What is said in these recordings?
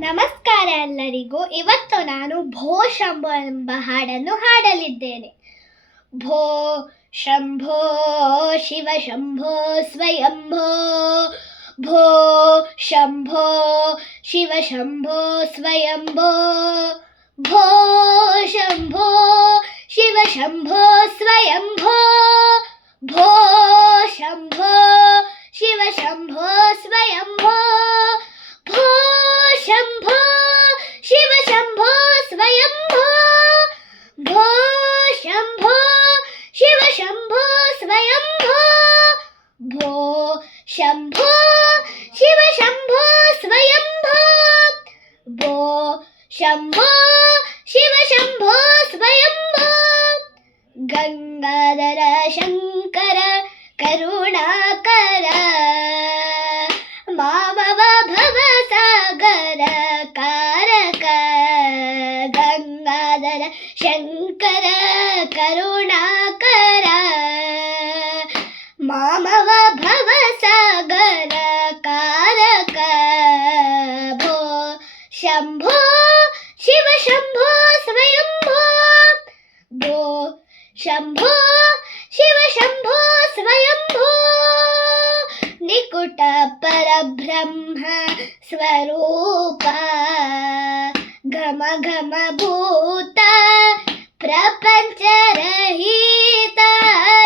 ನಮಸ್ಕಾರ ಎಲ್ಲರಿಗೂ. ಇವತ್ತು ನಾನು ಭೋ ಶಂಭೋ ಎಂಬ ಹಾಡನ್ನು ಹಾಡಲಿದ್ದೇನೆ. ಭೋ ಶಂಭೋ ಶಿವ ಶಂಭೋ ಸ್ವಯಂಭೋ, ಭೋ ಶಂಭೋ ಶಿವ ಶಂಭೋ ಸ್ವಯಂಭೋ, ಭೋ ಶಂಭೋ ಶಿವ ಶಂಭೋ ಸ್ವಯಂಭೋ, ಭೋ ಶಂಭೋ ಶಿವ ಶಂಭೋ ಸ್ವಯಂಭೋ, ಭೋ ಶಂಭೋ ಶಿವ ಶಂಭೋ ಸ್ವಯಂಭೋ, ಭೋ ಶಂಭೋ ಶಿವ ಶಂಭೋ ಸ್ವಯಂಭೋ, ಭೋ ಶಂಭೋ ಶಿವ ಶಂಭೋ ಸ್ವಯಂಭೋ, ಭೋ ಶಂಭೋ ಶಿವ ಶಂಭೋ ಸ್ವಯಂಭೋ. ಗಂಗಾಧರ ಶಂಕರ ಕರುಣಾಕರ, ಮಾಮವ ಭವ ಸಾಗರ ಕಾರಕ. ಗಂಗಾಧರ ಶಂಕರ ಕರುಣಾಕರ, ಮಾಮವ ಭವ ಸಾಗರ ಕಾರಕ. ಭೋ ಶಂಭೋ ಶಿವ ಶಂಭೋ ಸ್ವಯಂಭೋ, ಭೋ ಶಂಭೋ ಶಿವ ಶಂಭೋ ಸ್ವಯಂಭೋ. ನಿಕುಟ ಪರಬ್ರಹ್ಮ ಸ್ವರೂಪ, ಘಮ ಘಮ ಭೂತ ಪ್ರಪಂಚ ರಹಿತ.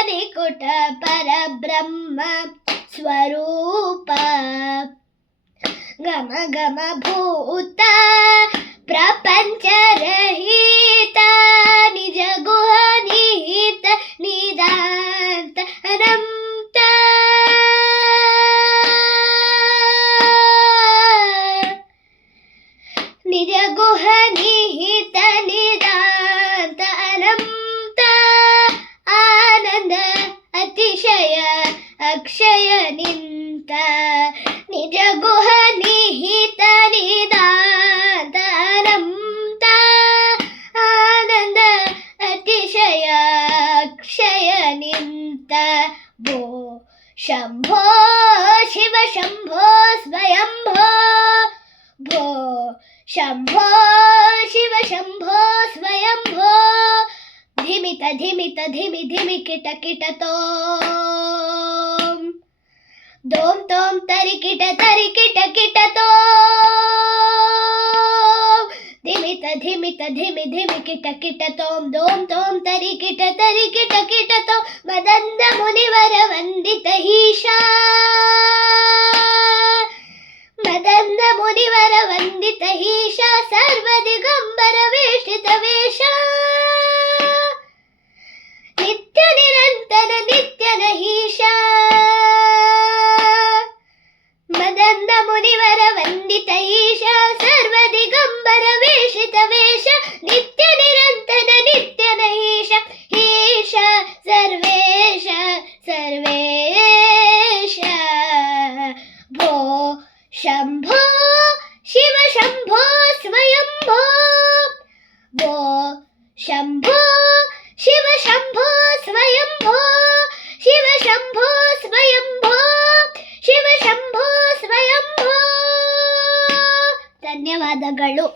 ನಿಕುಟ ಪರಬ್ರಹ್ಮ ಸ್ವರೂಪ, ಘಮ ಘಮ ಭೂತ ಪ್ರಪಂಚ ರಹಿತ. ನಿಜ ಗುಹ ನಿಹಿತ ನಿದಾಂತ ಅನಂತ. ನಿಜ ಗುಹ ನಿಹಿತ ನಿದಾಂತ ಅನಂತ. ಆನಂದ ಅತಿಶಯ ಅಕ್ಷಯ ನಿಂತ. ನಿಜ ಗುಹ ನಿಹಿತ ನಿದಾಂತ ಅನಂತ. ಆನಂದ ಅತಿಶಯ ಅಕ್ಷಯ ನಿಂತ. ಭೋ ಶಂಭೋ ಶಿವ ಶಂಭೋ ಸ್ವಯಂಭೋ, ಭೋ ಶಂಭೋ ಶಿವ ಶಂಭೋ ಸ್ವಯಂಭೋ. ಧಿಮಿತ ಧಿಮಿತ ಧಿಮಿ ಧಿಮಿ ಕಿಟ ಕಿಟ ತೋಂ, ದೋಂ ತೋಂ ತರಿ ಕಿಟ ಕಿಟ ತೋಂ. ಧಿಮಿತ ಧಿಮಿತ ಧಿಮಿ ಧಿಮಿ ಕಿಟ ಕಿಟ ತೋಂ, ದೋಂ ತೋಂ ತರಿ ಕಿಟ ಕಿಟ ತೋಂ. ಮದಂದ ಮುನಿವರ ವಂದಿತ ಈಶಾ, ಮದಂದ ಮುನಿವರ ವಂದಿತ ಈಶಾ. ಸರ್ವ ದಿಗಂಬರ ವೇಷಿತ ವೇಷ, ನಿತ್ಯ ನಿರಂತರ ನಿತ್ಯ ನಹೀಶ. ಮದಂದ ಮುನಿವರ ವಂದಿತ ಈಶಾ, ಸರ್ವ ದಿಗಂಬರ ವೇಷಿತ ವೇಷ. ನಿತ್ಯ ನಿರಂತರ ನಿತ್ಯ ನಹೀಶ. ಈಶ ಸರ್ವೇಶ ಸರ್ವೇಶ. ಭೋ ಶಂಭೋ ಶಿವ ಶಂಭೋ ಸ್ವಯಂಭೋ, ಭೋ ಶಂಭೋ ಶಿವ ಶಂಭೋ ಸ್ವಯಂಭೋ, ಶಿವ ಶಂಭೋ ಸ್ವಯಂಭೋ, ಶಿವ ಶಂಭೋ ಸ್ವಯಂಭೋ. ಧನ್ಯವಾದಗಳು.